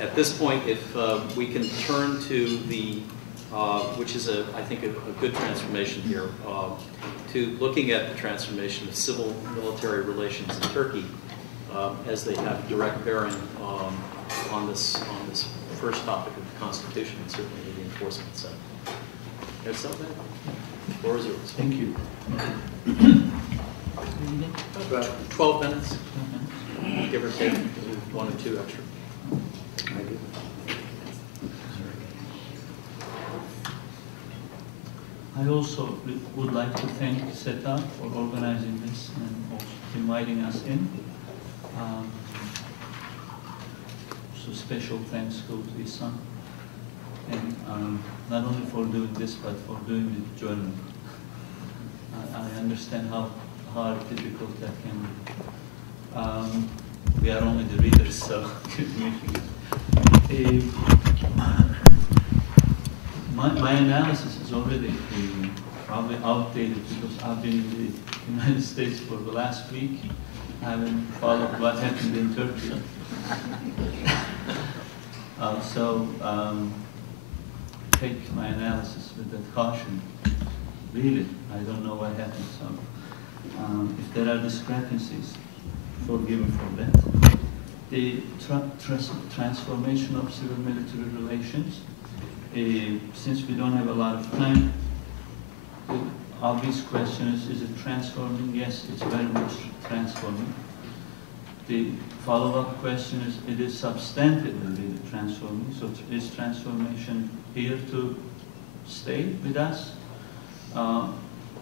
At this point, if we can turn to the, which is, I think, a good transformation here, to looking at the transformation of civil-military relations in Turkey as they have direct bearing on this first topic of the Constitution and certainly the enforcement side. Ersel, the floor is yours. Thank you. About 12 minutes, give or take, 1 or 2 extra. I also would like to thank SETA for organizing this and also inviting us in. So special thanks go to Isan, and not only for doing this, but for doing the journal. I understand how hard, difficult that can be. We are only the readers, so my analysis is already probably outdated because I've been in the United States for the last week. I haven't followed what happened in Turkey. Take my analysis with that caution. Really, I don't know what happened. So, if there are discrepancies, forgive me for that. The transformation of civil-military relations. Since we don't have a lot of time, the obvious question is it transforming? Yes, it's very much transforming. The follow-up question is, it is substantively transforming. So is transformation here to stay with us?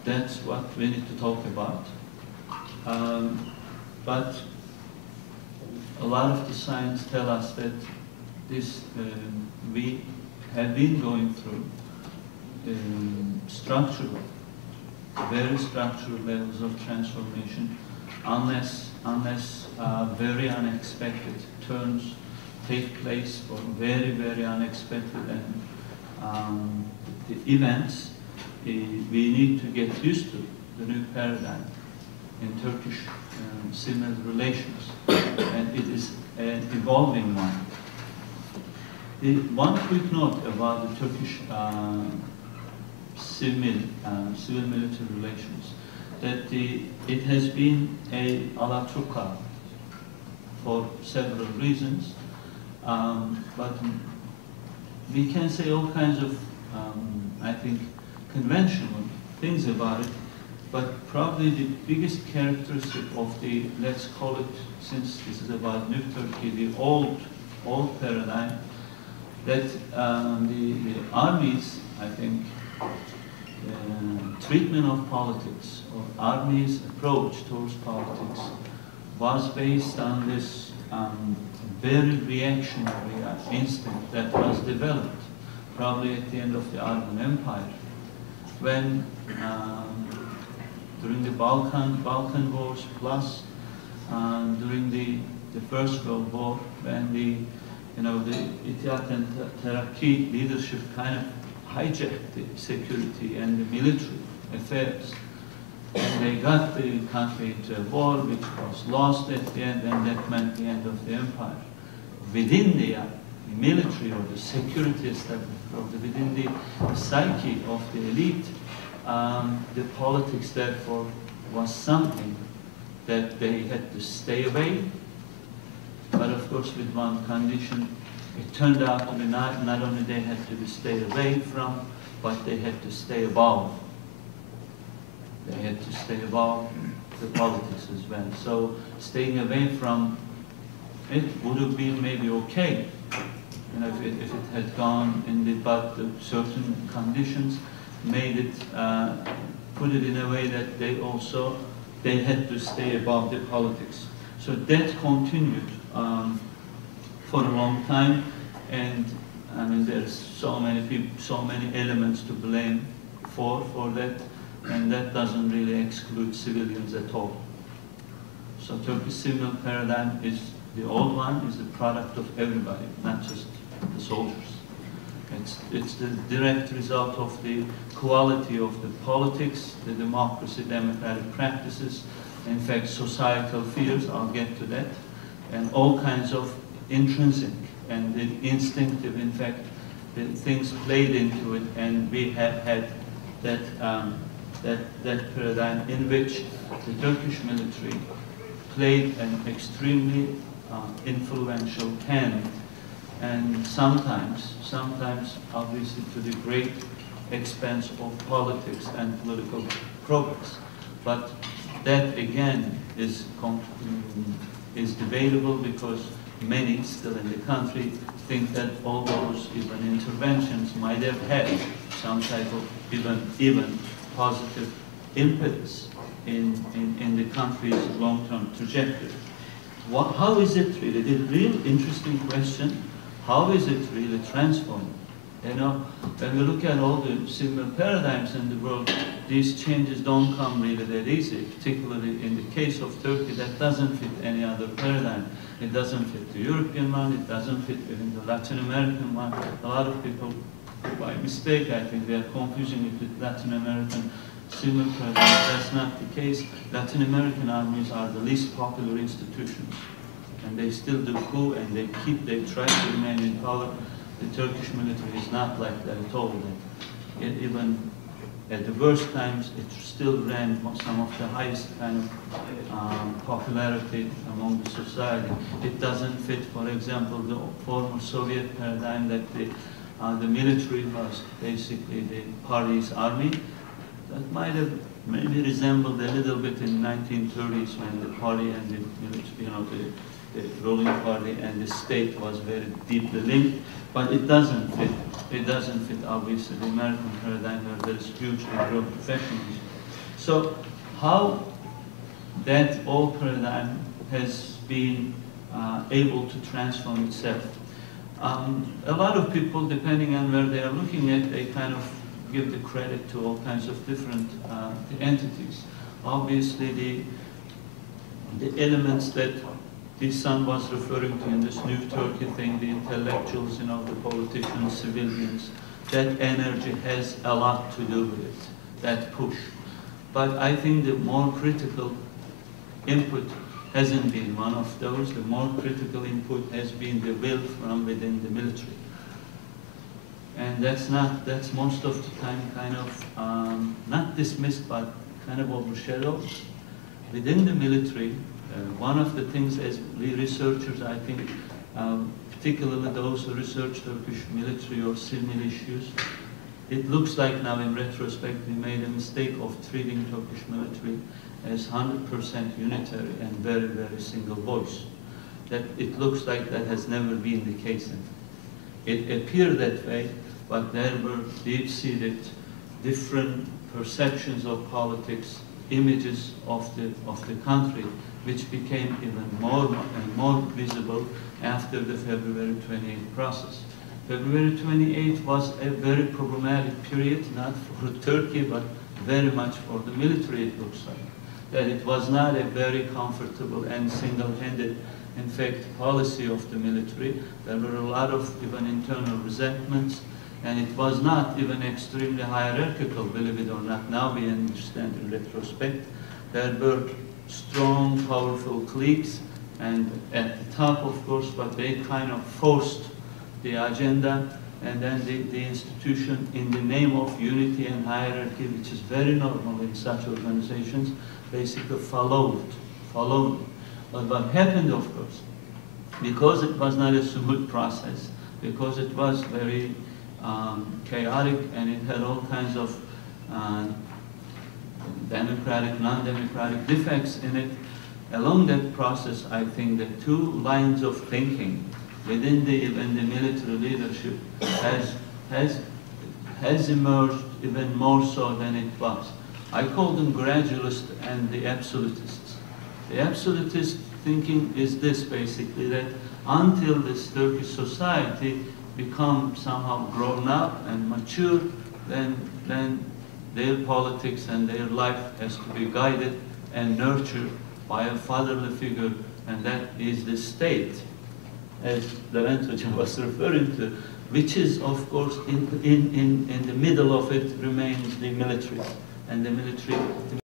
That's what we need to talk about. But a lot of the science tell us that this we have been going through very structural levels of transformation, unless very unexpected turns take place for very, very unexpected and the events. We need to get used to the new paradigm in Turkish civil relations, and it is an evolving one. One quick note about the Turkish civil-military relations, that it has been a la turca for several reasons, but we can say all kinds of, I think, conventional things about it, but probably the biggest characteristic of the, let's call it, since this is about New Turkey, the old paradigm, that the armies, I think, treatment of politics, or armies' approach towards politics, was based on this very reactionary instinct that was developed probably at the end of the Ottoman Empire, when during the Balkan Wars, plus during the First World War, when the Ittihad and Terakki leadership kind of hijacked the security and the military affairs. And they got the country into a war which was lost at the end, and that meant the end of the empire. Within the military or the security establishment, or within the psyche of the elite, the politics therefore was something that they had to stay away. But of course, with one condition, it turned out to be not only they had to stay away from, but they had to stay above. They had to stay above the politics as well. So staying away from it would have been maybe okay, if it had gone in but the certain conditions made it, put it in a way that they had to stay above the politics. So that continued for a long time, and I mean there's so many people, so many elements to blame for that, and that doesn't really exclude civilians at all. So Turkish civil paradigm is the old one, is the product of everybody, not just the soldiers. It's the direct result of the quality of the politics, the democracy, democratic practices, in fact societal fears, I'll get to that, and all kinds of intrinsic and the instinctive, in fact, the things played into it, and we have had that, that paradigm in which the Turkish military played an extremely influential hand, and sometimes obviously to the great expense of politics and political progress. But that again is debatable, because many still in the country think that all those even interventions might have had some type of even positive impetus in the country's long-term trajectory. How is it really? The real interesting question, how is it really transformed? You know, when we look at all the similar paradigms in the world, these changes don't come really that easy, particularly in the case of Turkey. That doesn't fit any other paradigm. It doesn't fit the European one, it doesn't fit even the Latin American one. A lot of people, by mistake, I think, they are confusing it with Latin American similar paradigms. That's not the case. Latin American armies are the least popular institutions, and they still do coup, and they try to remain in power. The Turkish military is not like that at all. Even at the worst times, it still ran some of the highest kind of popularity among the society. It doesn't fit, for example, the former Soviet paradigm that the military was basically the party's army. That might have maybe resembled a little bit in the 1930s, when the party and the military, you know, the ruling party and the state was very deeply linked, but it doesn't fit. It doesn't fit, obviously, the American paradigm, where there's hugely broad professionalism. So how that old paradigm has been able to transform itself. A lot of people, depending on where they are looking at, they kind of give the credit to all kinds of different entities. Obviously, the elements that his son was referring to in this new Turkey thing, the intellectuals, you know, the politicians, civilians, that energy has a lot to do with it, that push. But I think the more critical input hasn't been one of those. The more critical input has been the will from within the military. And that's most of the time kind of not dismissed, but kind of overshadowed. Within the military, one of the things as we researchers, I think, particularly those who research Turkish military or civil issues, it looks like now in retrospect we made a mistake of treating Turkish military as 100% unitary and very, very single voice. That it looks like that has never been the case. It appeared that way, but there were deep-seated different perceptions of politics, images of the country, which became even more and more visible after the February 28 process. February 28 was a very problematic period, not for Turkey, but very much for the military, it looks like. That it was not a very comfortable and single-handed, in fact, policy of the military. There were a lot of even internal resentments, and it was not even extremely hierarchical, believe it or not. Now we understand in retrospect. There were strong, powerful cliques, and at the top, of course, but they kind of forced the agenda, and then the institution, in the name of unity and hierarchy, which is very normal in such organizations, basically followed. But what happened, of course, because it was not a smooth process, because it was very chaotic, and it had all kinds of democratic, non-democratic defects in it. Along that process, I think the two lines of thinking within the military leadership has emerged even more so than it was. I call them gradualists and the absolutists. The absolutist thinking is this, basically, that until this Turkish society becomes somehow grown up and mature, then their politics and their life has to be guided and nurtured by a fatherly figure, and that is the state, as Levent was referring to, which is, of course, in the middle of it remains the military. And the military